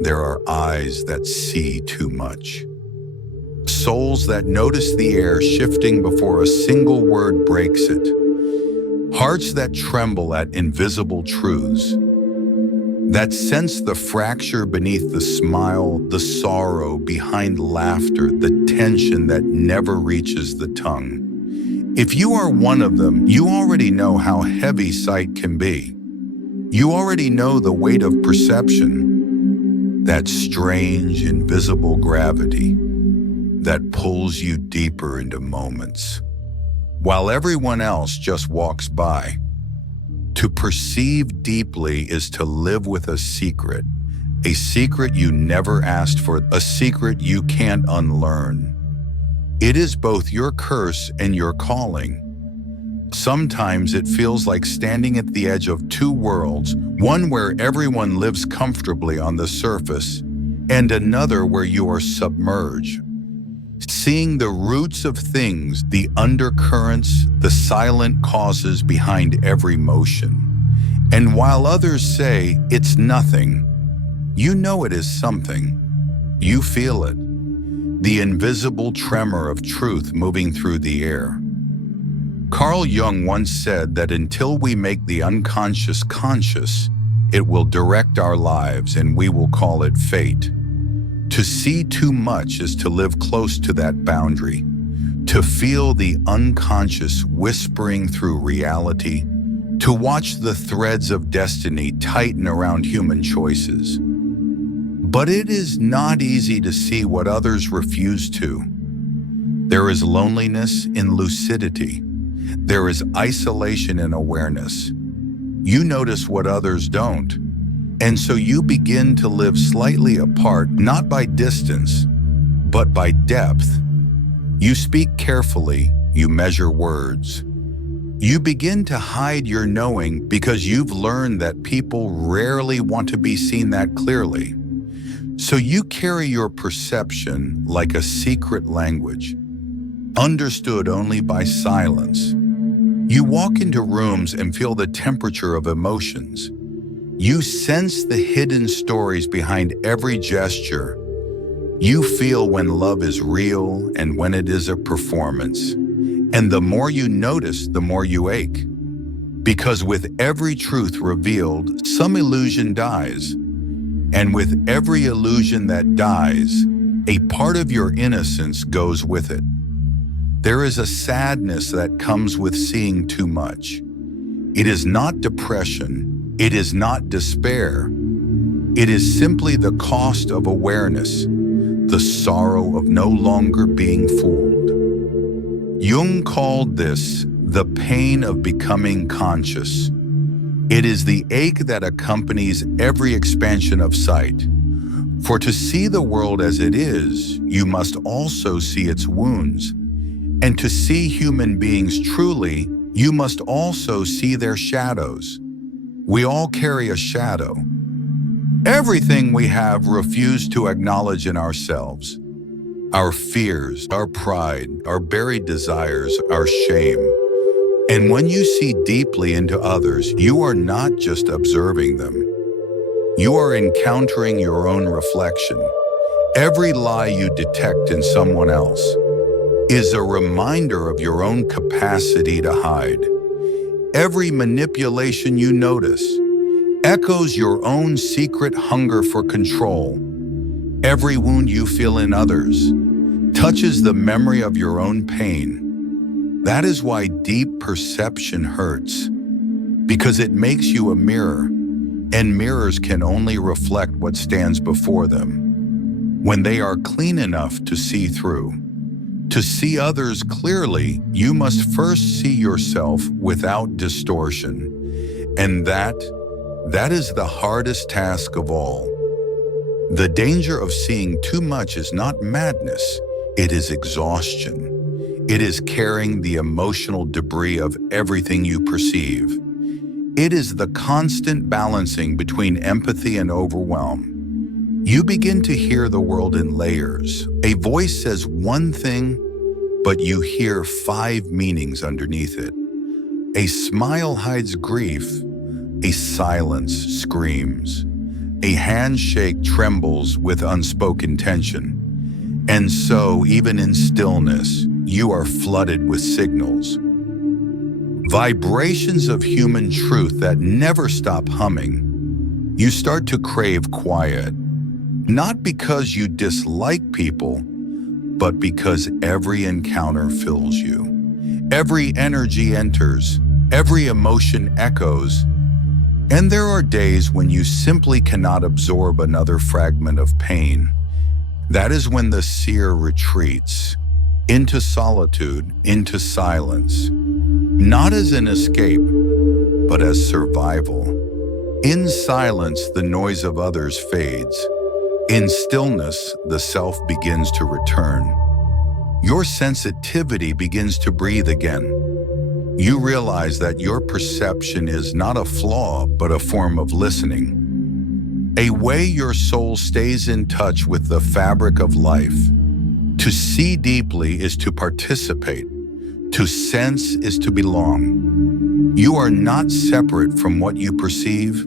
There are eyes that see too much. Souls that notice the air shifting before a single word breaks it. Hearts that tremble at invisible truths. That sense the fracture beneath the smile, the sorrow behind laughter, the tension that never reaches the tongue. If you are one of them, you already know how heavy sight can be. You already know the weight of perception, that strange, invisible gravity that pulls you deeper into moments, while everyone else just walks by. To perceive deeply is to live with a secret you never asked for, a secret you can't unlearn. It is both your curse and your calling. Sometimes it feels like standing at the edge of two worlds, one where everyone lives comfortably on the surface, and another where you are submerged. Seeing the roots of things, the undercurrents, the silent causes behind every motion. And while others say it's nothing, you know it is something. You feel it. The invisible tremor of truth moving through the air. Carl Jung once said that until we make the unconscious conscious, it will direct our lives and we will call it fate. To see too much is to live close to that boundary, to feel the unconscious whispering through reality, to watch the threads of destiny tighten around human choices. But it is not easy to see what others refuse to. There is loneliness in lucidity. There is isolation in awareness. You notice what others don't. And so you begin to live slightly apart, not by distance, but by depth. You speak carefully, you measure words. You begin to hide your knowing because you've learned that people rarely want to be seen that clearly. So you carry your perception like a secret language, understood only by silence. You walk into rooms and feel the temperature of emotions. You sense the hidden stories behind every gesture. You feel when love is real and when it is a performance. And the more you notice, the more you ache. Because with every truth revealed, some illusion dies. And with every illusion that dies, a part of your innocence goes with it. There is a sadness that comes with seeing too much. It is not depression. It is not despair. It is simply the cost of awareness, the sorrow of no longer being fooled. Jung called this the pain of becoming conscious. It is the ache that accompanies every expansion of sight. For to see the world as it is, you must also see its wounds. And to see human beings truly, you must also see their shadows. We all carry a shadow. Everything we have refused to acknowledge in ourselves. Our fears, our pride, our buried desires, our shame. And when you see deeply into others, you are not just observing them. You are encountering your own reflection. Every lie you detect in someone else is a reminder of your own capacity to hide. Every manipulation you notice echoes your own secret hunger for control. Every wound you feel in others touches the memory of your own pain. That is why deep perception hurts, because it makes you a mirror, and mirrors can only reflect what stands before them. When they are clean enough to see through. To see others clearly, you must first see yourself without distortion. And that is the hardest task of all. The danger of seeing too much is not madness, it is exhaustion. It is carrying the emotional debris of everything you perceive. It is the constant balancing between empathy and overwhelm. You begin to hear the world in layers. A voice says one thing, but you hear 5 meanings underneath it. A smile hides grief. A silence screams. A handshake trembles with unspoken tension. And so, even in stillness, you are flooded with signals. Vibrations of human truth that never stop humming. You start to crave quiet, not because you dislike people, but because every encounter fills you. Every energy enters, every emotion echoes, and there are days when you simply cannot absorb another fragment of pain. That is when the seer retreats into solitude, into silence, not as an escape, but as survival. In silence, the noise of others fades. In stillness, the self begins to return. Your sensitivity begins to breathe again. You realize that your perception is not a flaw, but a form of listening. A way your soul stays in touch with the fabric of life. To see deeply is to participate. To sense is to belong. You are not separate from what you perceive.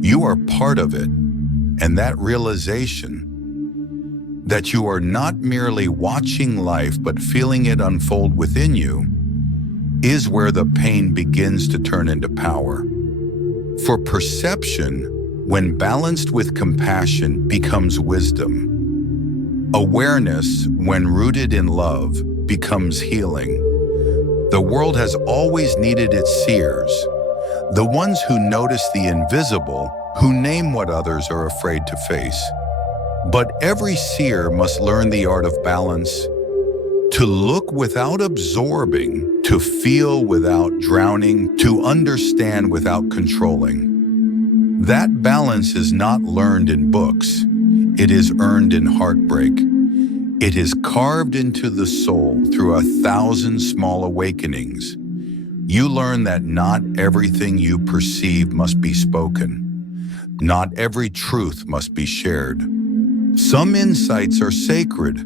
You are part of it. And that realization that you are not merely watching life but feeling it unfold within you is where the pain begins to turn into power. For perception, when balanced with compassion, becomes wisdom. Awareness, when rooted in love, becomes healing. The world has always needed its seers, the ones who notice the invisible, who name what others are afraid to face. But every seer must learn the art of balance, to look without absorbing, to feel without drowning, to understand without controlling. That balance is not learned in books. It is earned in heartbreak. It is carved into the soul through 1,000 small awakenings. You learn that not everything you perceive must be spoken. Not every truth must be shared. Some insights are sacred,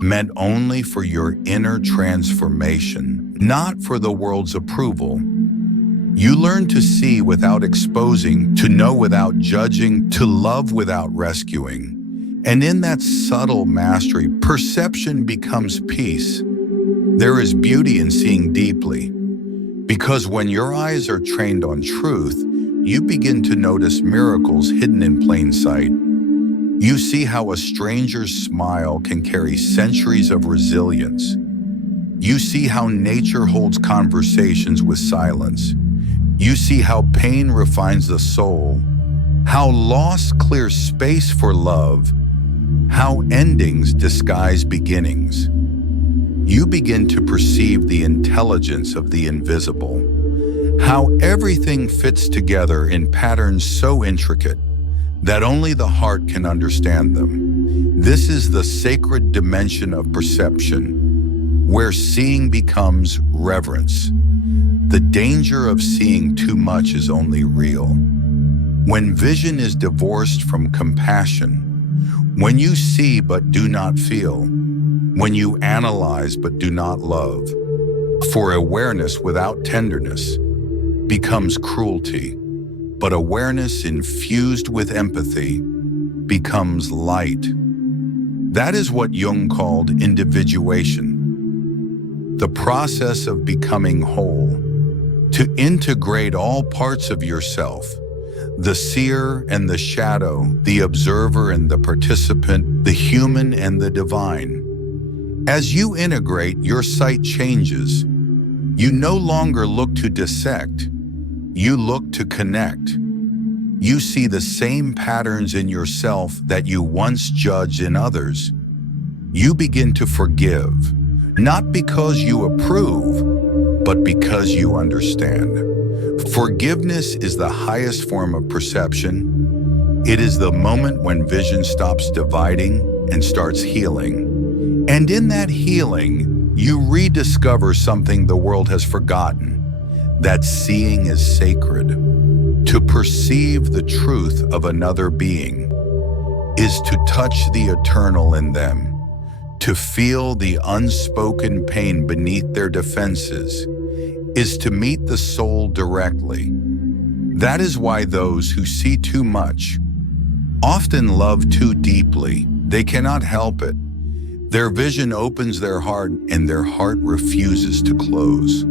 meant only for your inner transformation, not for the world's approval. You learn to see without exposing, to know without judging, to love without rescuing. And in that subtle mastery, perception becomes peace. There is beauty in seeing deeply, because when your eyes are trained on truth, you begin to notice miracles hidden in plain sight. You see how a stranger's smile can carry centuries of resilience. You see how nature holds conversations with silence. You see how pain refines the soul, how loss clears space for love, how endings disguise beginnings. You begin to perceive the intelligence of the invisible, how everything fits together in patterns so intricate that only the heart can understand them. This is the sacred dimension of perception, where seeing becomes reverence. The danger of seeing too much is only real. When vision is divorced from compassion, when you see but do not feel, when you analyze but do not love, for awareness without tenderness becomes cruelty. But awareness infused with empathy becomes light. That is what Jung called individuation, the process of becoming whole, to integrate all parts of yourself, the seer and the shadow, the observer and the participant, the human and the divine. As you integrate, your sight changes. You no longer look to dissect. You look to connect. You see the same patterns in yourself that you once judged in others. You begin to forgive, not because you approve, but because you understand. Forgiveness is the highest form of perception. It is the moment when vision stops dividing and starts healing. And in that healing, you rediscover something the world has forgotten, that seeing is sacred. To perceive the truth of another being is to touch the eternal in them, to feel the unspoken pain beneath their defenses, is to meet the soul directly. That is why those who see too much often love too deeply. They cannot help it. Their vision opens their heart, and their heart refuses to close.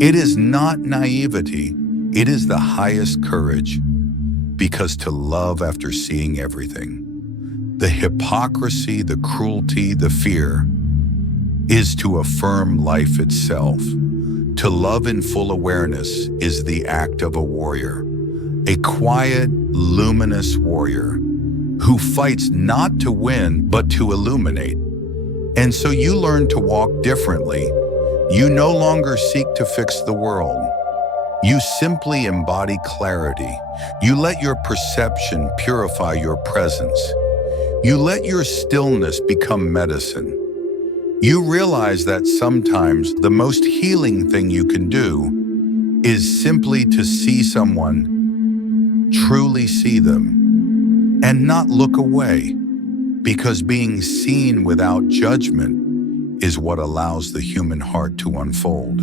It is not naivety, it is the highest courage, because to love after seeing everything, the hypocrisy, the cruelty, the fear, is to affirm life itself. To love in full awareness is the act of a warrior, a quiet, luminous warrior who fights not to win, but to illuminate. And so you learn to walk differently. You no longer seek to fix the world. You simply embody clarity. You let your perception purify your presence. You let your stillness become medicine. You realize that sometimes the most healing thing you can do is simply to see someone, truly see them, and not look away, because being seen without judgment is what allows the human heart to unfold.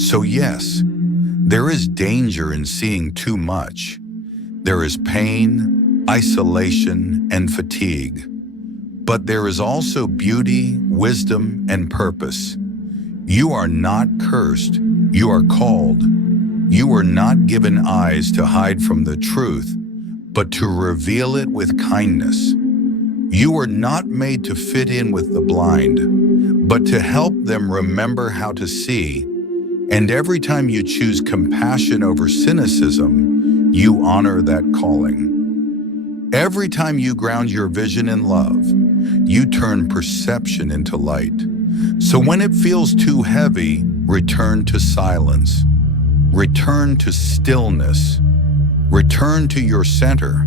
So yes, there is danger in seeing too much. There is pain, isolation, and fatigue. But there is also beauty, wisdom, and purpose. You are not cursed. You are called. You are not given eyes to hide from the truth, but to reveal it with kindness. You are not made to fit in with the blind, but to help them remember how to see. And every time you choose compassion over cynicism, you honor that calling. Every time you ground your vision in love, you turn perception into light. So when it feels too heavy, return to silence. Return to stillness. Return to your center,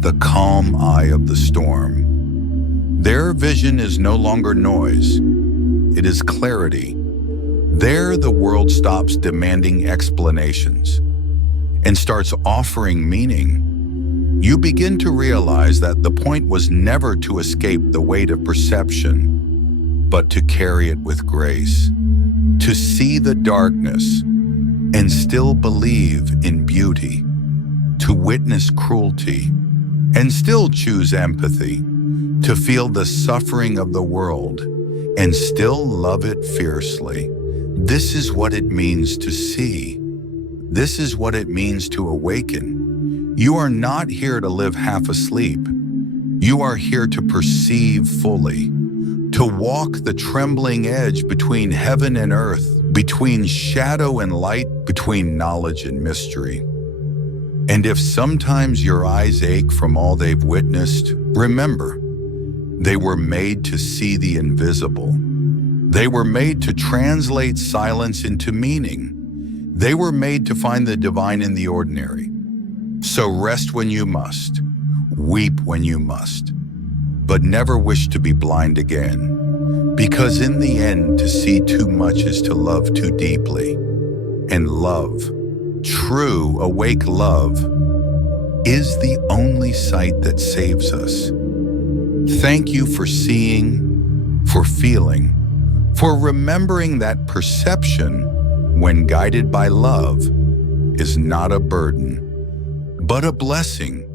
the calm eye of the storm. Their vision is no longer noise. It is clarity. There, the world stops demanding explanations and starts offering meaning. You begin to realize that the point was never to escape the weight of perception, but to carry it with grace, to see the darkness and still believe in beauty, to witness cruelty and still choose empathy, to feel the suffering of the world and still love it fiercely. This is what it means to see. This is what it means to awaken. You are not here to live half asleep. You are here to perceive fully, to walk the trembling edge between heaven and earth, between shadow and light, between knowledge and mystery. And if sometimes your eyes ache from all they've witnessed, remember, they were made to see the invisible. They were made to translate silence into meaning. They were made to find the divine in the ordinary. So rest when you must, weep when you must, but never wish to be blind again. Because in the end, to see too much is to love too deeply. And love, true awake love, is the only sight that saves us. Thank you for seeing, for feeling, for remembering that perception, when guided by love, is not a burden, but a blessing.